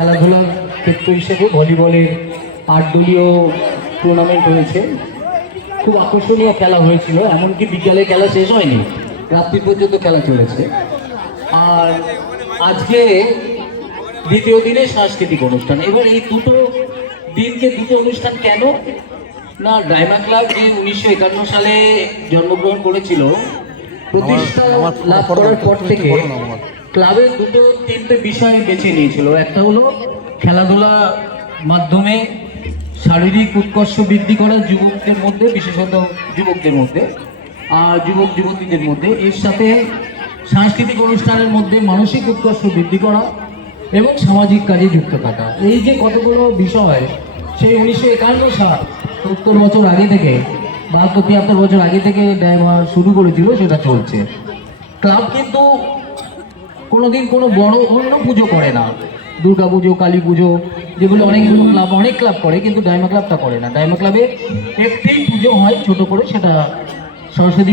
খেলাধুলার ক্ষেত্র হিসেবে ভলিবলের 8 দলীয় টুর্নামেন্ট হয়েছে। খুব আকর্ষণীয় খেলা হয়েছিল, এমনকি বিকালে খেলা শেষ হয়নি, রাত্রি পর্যন্ত খেলা চলেছে। আর আজকে দ্বিতীয় দিনে সাংস্কৃতিক অনুষ্ঠান। এবার এই দুটো দিনকে দুটো অনুষ্ঠান কেন না, ডায়মা ক্লাব যে 1951 সালে জন্মগ্রহণ করেছিল, প্রতিষ্ঠা লাভ করার পর থেকে ক্লাবের তিনটে বিষয় বেছে নিয়েছিল। একটা হলো খেলাধুলা মাধ্যমে শারীরিক উৎকর্ষ বৃদ্ধি করা যুবকদের মধ্যে, বিশেষত যুবকদের মধ্যে আর যুবক যুবতীদের মধ্যে, এর সাথে সাংস্কৃতিক অনুষ্ঠানের মধ্যে মানসিক উৎকর্ষ বৃদ্ধি করা এবং সামাজিক কাজে যুক্ত থাকা। এই যে কতগুলো বিষয় সেই 1951 সাল 70 বছর আগে থেকে 72-73 বছর আগে থেকে শুরু করেছিল, সেটা চলছে। ক্লাব কিন্তু কোনোদিন কোনো বড় অন্য পুজো করে না, দুর্গা পুজো, কালী পুজো, যেগুলো অনেক ক্লাব করে, কিন্তু ডায়মা ক্লাবটা করে না। ডায়মা ক্লাবে একটি পুজো হয় ছোট করে, সেটা সরস্বতী